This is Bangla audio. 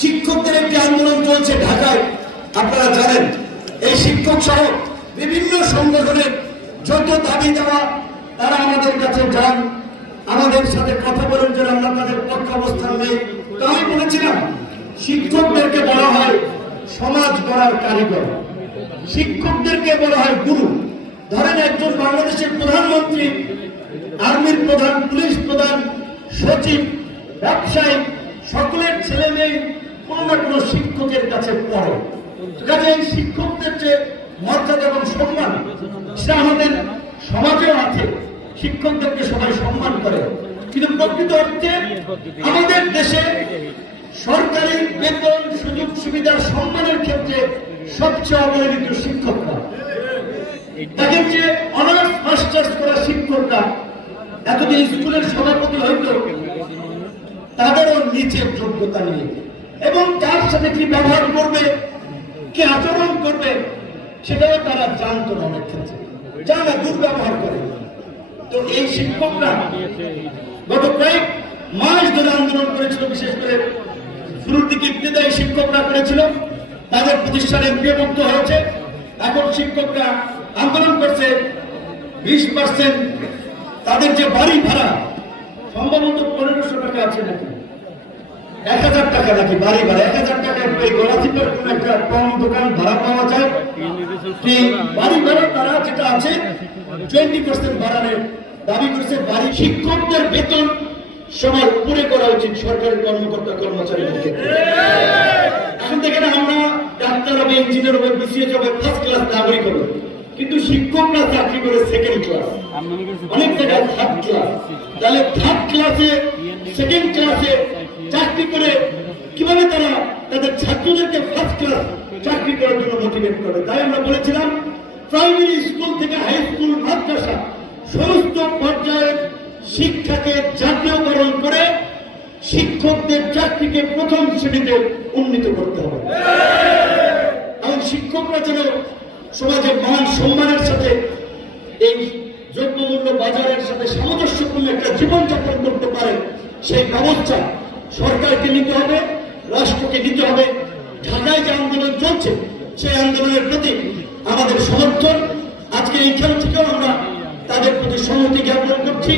শিক্ষকদের একটি আন্দোলন চলছে ঢাকায়। আপনারা জানেন, এই শিক্ষক সহ বিভিন্ন সংগঠনের যত দাবি দেওয়া, তারা আমাদের কাছে যান। আমাদের সাথে কথা বলেন যে আমরা তাদের পক্ষ অবস্থান নেই। তো আমি বলেছিলাম, শিক্ষকদেরকে বলা হয় সমাজ গড়ার কারিগর। শিক্ষকদেরকে বলা হয় গুরু। ধরেন একজন বাংলাদেশের প্রধানমন্ত্রী, আর্মির প্রধান, পুলিশ প্রধান, সচিব, ব্যবসায়ী, সকলের ছেলে মেয়ে কোনো না কোনো শিক্ষকের কাছে পড়ে। কাজে এই শিক্ষকদের যে মর্যাদা এবং সম্মান সেটা আমাদের সমাজেও আছে। শিক্ষকদেরকে সবাই সম্মান করে। কিন্তু প্রকৃত অর্থে আমাদের দেশে সরকারি বেতন, সুযোগ সুবিধা, সম্মানের ক্ষেত্রে সবচেয়ে অবহেলিত শিক্ষকরা। তাদের যে অনার্স মাস্টার্স করা শিক্ষকরা এতদিন স্কুলের সভাপতি হইতো তাদেরও নিচের যোগ্যতা নিয়ে এবং যার সাথে কি ব্যবহার করবে, কি আচরণ করবে, সেটাও তারা জানতো না অনেক ক্ষেত্রে। জানা দুর্ব্যবহার করে। তো এই শিক্ষকরা গত কয়েক মাস ধরে আন্দোলন করেছিল, বিশেষ করে শুরুর শিক্ষকরা করেছিল। তাদের প্রতিষ্ঠানে বিভক্ত হয়েছে। এখন শিক্ষকরা আন্দোলন করছে, বিশ পার্সেন্ট তাদের যে বাড়ি ভাড়া, সম্ভবত পনেরোশো টাকা আছে নাকি? এক হাজার টাকা নাকি? বাড়ি ভাড়া। এক হাজার টাকা এই গলাচিপের কোন একটা কম দোকান ভাড়া পাওয়া যায়? বাড়ি ভাড়া তারা যেটা আছে টোয়েন্টি পার্সেন্ট বাড়ানোর দাবি করেছে বাড়ি শিক্ষকদের বেতন সবার উপরে করা উচিত সরকারি কর্মকর্তা কর্মচারীদের ক্ষেত্রে। এখন দেখেন আমরা ডাক্তার হবে ইঞ্জিনিয়ার হবে বিসিএস হবে ফার্স্ট ক্লাস নাগরিক হবে। কিন্তু শিক্ষকরা চাকরি করে সেকেন্ড ক্লাস অনেক জায়গায় থার্ড ক্লাস তাহলে থার্ড ক্লাসে সেকেন্ড ক্লাসে চাকরি করে কীভাবে তারা তাদের ছাত্রদেরকে ফার্স্ট ক্লাস চাকরি করার জন্য মোটিভেট করে? তাই আমরা বলেছিলাম প্রাইমারি স্কুল থেকে হাই স্কুল মাদ্রাসা সমস্ত পর্যায়ের শিক্ষাকে জাতীয়করণ করে শিক্ষকদের চাকরিকে প্রথম শ্রেণীতে উন্নীত করতে হবে। এবং শিক্ষকরা যেন সমাজের মান সম্মানের সাথে এই দ্রব্যমূল্য বাজারের সাথে সামঞ্জস্যপূর্ণ একটা জীবনযাপন করতে পারে, সেই ব্যবস্থা সরকারকে নিতে হবে, রাষ্ট্রকে নিতে হবে। ঢাকায় যে আন্দোলন চলছে, সেই আন্দোলনের প্রতি আমাদের সমর্থন। আজকে এইখান থেকেও আমরা তাদের প্রতি সম্মতি জ্ঞাপন করছি।